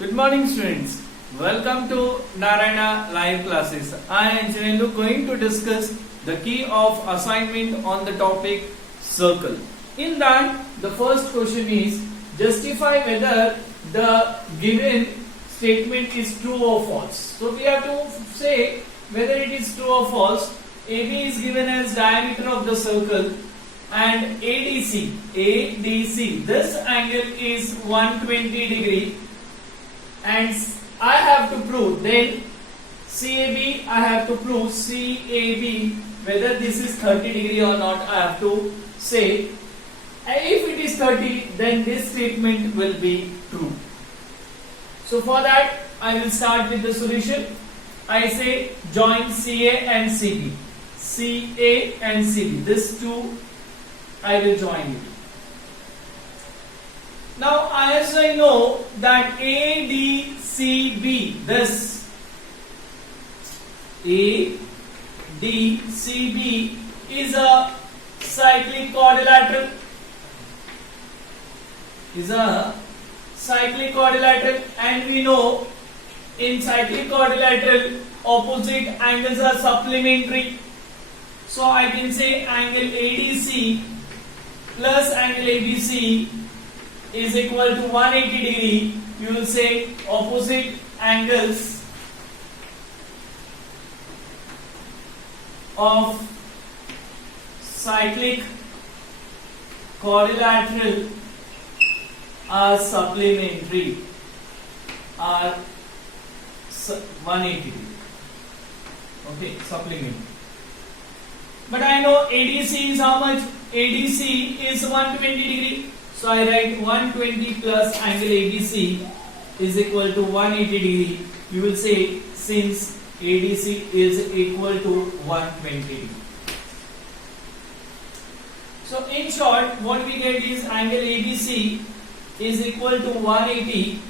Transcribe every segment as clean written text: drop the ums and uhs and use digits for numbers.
Good morning, students. Welcome to Narayana live classes. I am Chinendu going to discuss the key of assignment on the topic circle. In that, the first question is justify whether the given statement is true or false. So we have to say whether it is true or false. AB is given as diameter of the circle and ADC, this angle is 120 degree. And I have to prove then CAB, I have to prove CAB whether this is 30 degree or not. I have to say if it is 30, then this statement will be true. So for that I will start with the solution. I say join CA and CB. CA and CB, this two I will join it. Now as I know that ADCB, this ADCB is a cyclic quadrilateral, and we know in cyclic quadrilateral opposite angles are supplementary. So I can say angle ADC plus angle ABC is equal to 180 degree. You will say opposite angles of cyclic quadrilateral are supplementary, are 180 degree. Okay, supplementary. But I know ADC is how much? ADC is 120 degree. So I write 120 plus angle ABC is equal to 180 degree. You will say since ADC is equal to 120 degree. So in short, what we get is angle ABC is equal to 180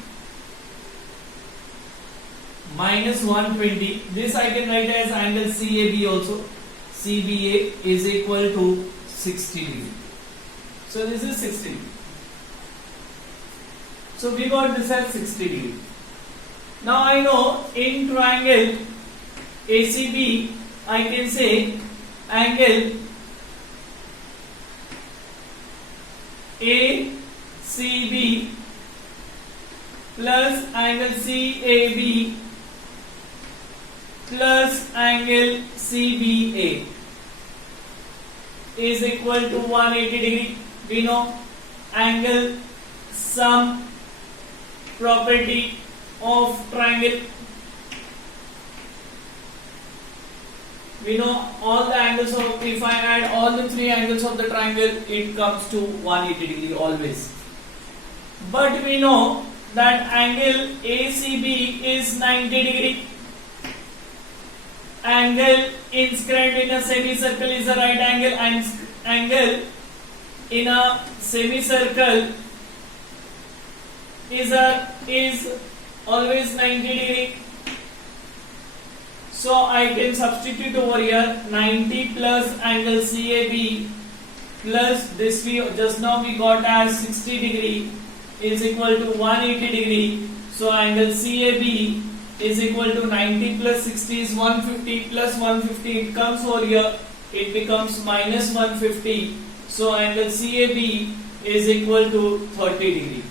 minus 120. This I can write as angle CAB also. CBA is equal to 60 degree. So this is 60 degree. So we got this as 60 degree. Now I know in triangle ACB I can say angle ACB plus angle CAB plus angle CBA is equal to 180 degree. We know angle sum property of triangle. We know all the angles of, if I add all the three angles of the triangle, it comes to 180 degree always. But we know that angle ACB is 90 degree. Angle inscribed in a semicircle is a right angle, and angle in a semicircle is always 90 degree. So I can substitute over here 90 plus angle CAB plus this we just now we got as 60 degree is equal to 180 degree. So angle CAB is equal to 90 plus 60 is 150 plus 150, it comes over here, it becomes minus 150. So angle CAB is equal to 30 degree.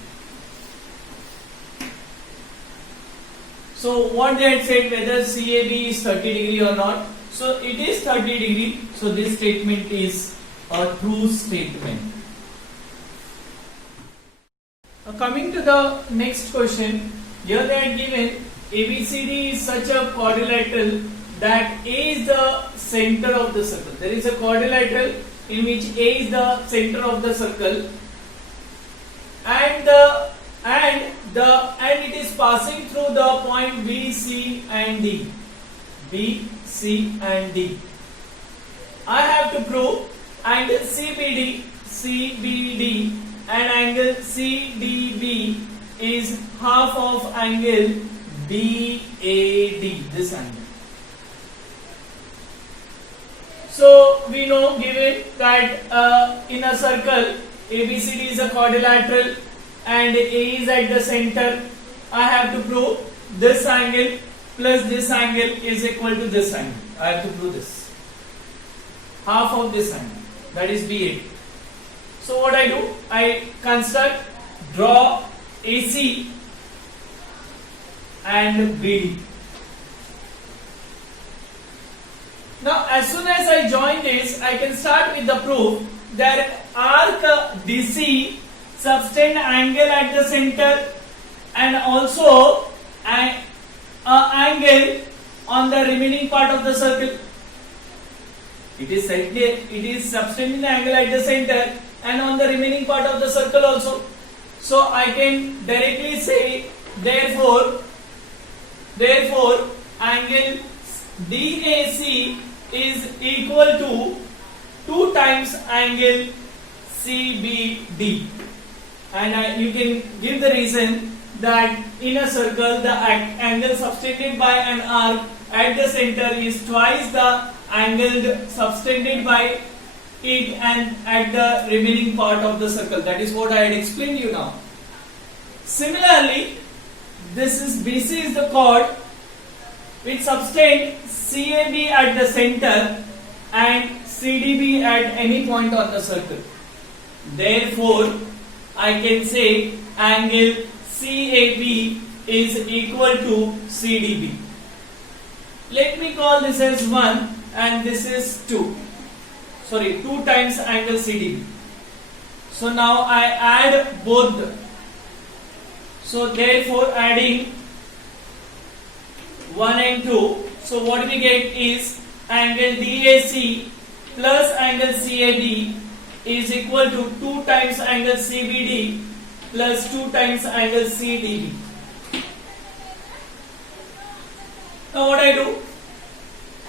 So what they had said whether CAB is 30 degree or not. So it is 30 degree. So this statement is a true statement. Now coming to the next question, here they had given ABCD is such a quadrilateral that A is the center of the circle. There is a quadrilateral in which A is the center of the circle, and it is passing through the point B, C and D. B, C and D. I have to prove angle CBD and angle CDB is half of angle BAD, this angle. So we know given that in a circle ABCD is a quadrilateral and A is at the center I have to prove this angle plus this angle is equal to this angle. I have to prove this. Half of this angle, that is B80. So what I do? I construct, draw AC and BD. Now as soon as I join this, I can start with the proof that arc DC subtend angle at the center and also an angle on the remaining part of the circle. It is subtending the angle at the center and on the remaining part of the circle also. So I can directly say therefore angle DAC is equal to 2 times angle CBD, and you can give the reason that in a circle the angle subtended by an arc at the center is twice the angle subtended by it and at the remaining part of the circle. That is what I had explained you now. Similarly, this is BC is the chord which subtend CAB at the center and CDB at any point on the circle. Therefore, I can say angle CAB is equal to CDB. Let me call this as 1 and this is 2. Sorry, 2 times angle CDB. So now I add both. So therefore adding 1 and 2. So what we get is angle DAC plus angle CAB is equal to 2 times angle CBD plus 2 times angle CDB. Now what I do?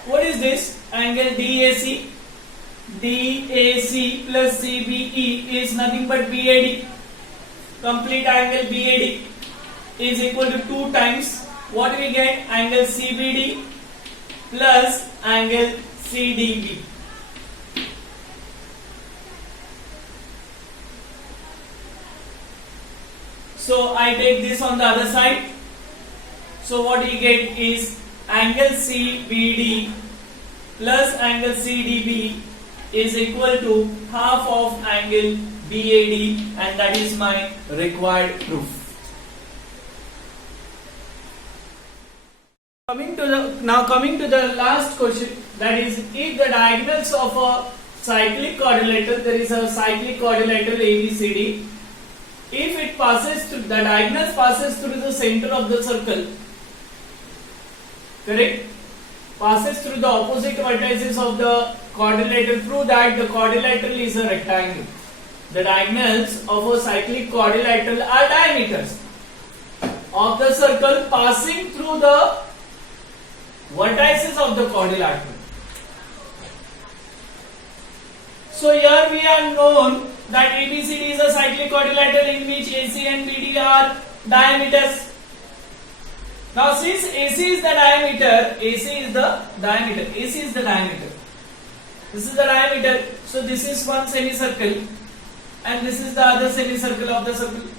What is this? Angle DAC. DAC plus CBE is nothing but BAD. Complete angle BAD is equal to 2 times what we get? Angle CBD plus angle CDB. So I take this on the other side. So what we get is angle CBD plus angle CDB is equal to half of angle BAD, and that is my required proof. Coming to the last question, that is, if the diagonals of a cyclic quadrilateral, there is a cyclic quadrilateral ABCD, if it passes through, the diagonals passes through the center of the circle, correct? Passes through the opposite vertices of the quadrilateral, prove that the quadrilateral is a rectangle. The diagonals of a cyclic quadrilateral are diameters of the circle passing through the vertices of the quadrilateral. So here we have known that ABCD is a cyclic quadrilateral in which AC and BD are diameters. Now since AC is the diameter, this is the diameter, so this is one semicircle and this is the other semicircle of the circle.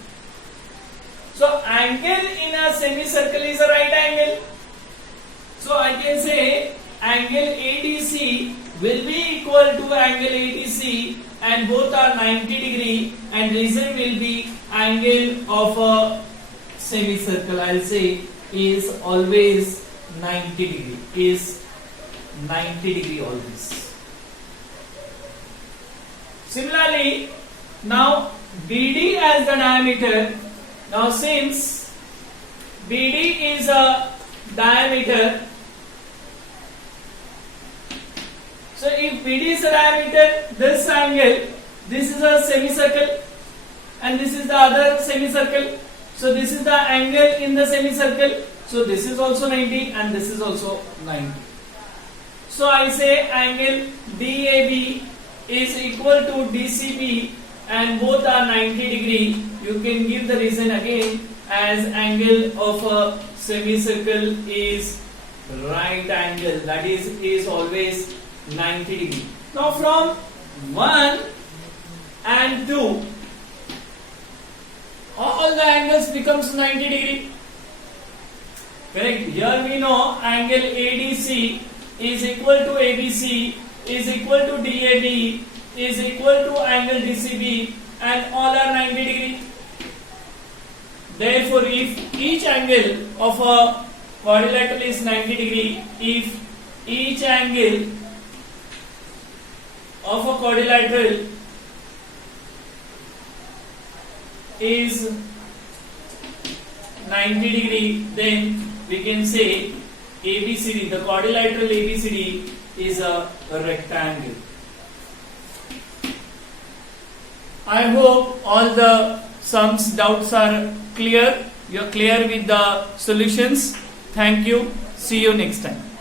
So angle in a semicircle is a right angle. So I can say angle ADC will be equal to angle ADC and both are 90 degree, and reason will be angle of a semicircle, I'll say, is always 90 degree, is 90 degree always. Similarly, now BD as the diameter, now since BD is a diameter, so if BD is a diameter, this angle, this is a semicircle and this is the other semicircle. So this is the angle in the semicircle. So this is also 90 and this is also 90. So I say angle DAB is equal to DCB and both are 90 degree. You can give the reason again, as angle of a semicircle is right angle, that is always 90 degree. Now from 1 and 2, all the angles becomes 90 degree. Correct. Here we know angle ADC is equal to ABC is equal to DAB is equal to angle DCB and all are 90 degree. Therefore, if each angle of a quadrilateral is 90 degree, if each angle of a quadrilateral is 90 degree, then we can say ABCD, the quadrilateral ABCD is a rectangle. I hope all the sums doubts are clear. You are clear with the solutions. Thank you. See you next time.